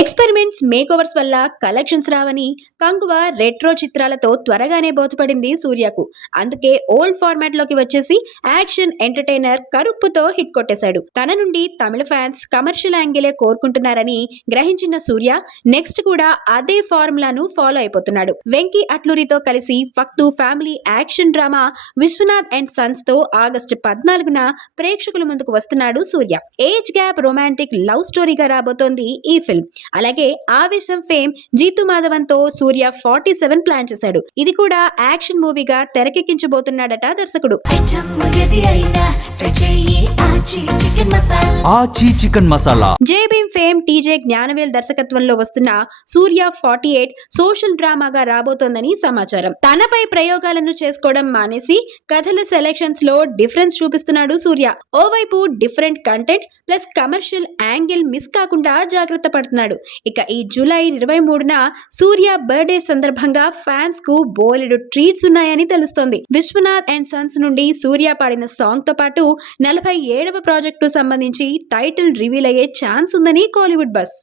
Experiments makeovers వల్ల collections రావని Kanguva retro చిత్రాలతో త్వరగానే బోధపడింది సూర్యకు. అందుకే ఓల్డ్ ఫార్మాట్ లోకి వచ్చేసి యాక్షన్ ఎంటర్టైనర్ కరుప్పుతో హిట్ కొట్టేశాడు. తన నుండి తమిళ ఫ్యాన్స్ కమర్షియల్ యాంగిలే కోరుకుంటున్నారని గ్రహించిన సూర్య నెక్స్ట్ కూడా అదే ఫార్ములాను ఫాలో అయిపోతున్నాడు. వెంకీ అట్లూరితో కలిసి ఫక్తు family action drama Vishwanath and sons తో ఆగస్టు 14న ప్రేక్షకుల ముందుకు వస్తున్నాడు Suriya. Age gap romantic love స్టోరీగా రాబోతోంది ఈ ఫిల్మ్. అలాగే ఆవేశం ఫేమ్ జీతు మాధవన్తో సూర్య 47 ప్లాన్ చేశాడు. ఇది కూడా యాక్షన్ మూవీగా తెరకెక్కించబోతున్నాడట దర్శకుడు. జేబీమ్ ఫేమ్ టీజే జ్ఞానవేల్ దర్శకత్వంలో వస్తున్న సూర్య 48 సోషల్ డ్రామాగా రాబోతోందని సమాచారం. తనపై ప్రయోగాలను చేసుకోవడం మానేసి కథల సెలెక్షన్స్ లో డిఫరెన్స్ చూపిస్తున్నాడు సూర్య. ఓవైపు different content plus commercial angle miss కాకుండా జాగ్రత్త పడుతున్నాడు. ఇక ఈ జూలై 23న సూర్య బర్త్డే సందర్భంగా ఫ్యాన్స్ కు బోలెడు ట్రీట్స్ ఉన్నాయని తెలుస్తోంది. విశ్వనాథ్ అండ్ సన్స్ నుండి సూర్య పాడిన సాంగ్ తో పాటు 47వ ప్రాజెక్టు సంబంధించి టైటిల్ రివీల్ అయ్యే ఛాన్స్ ఉందని కోలీవుడ్ బస్.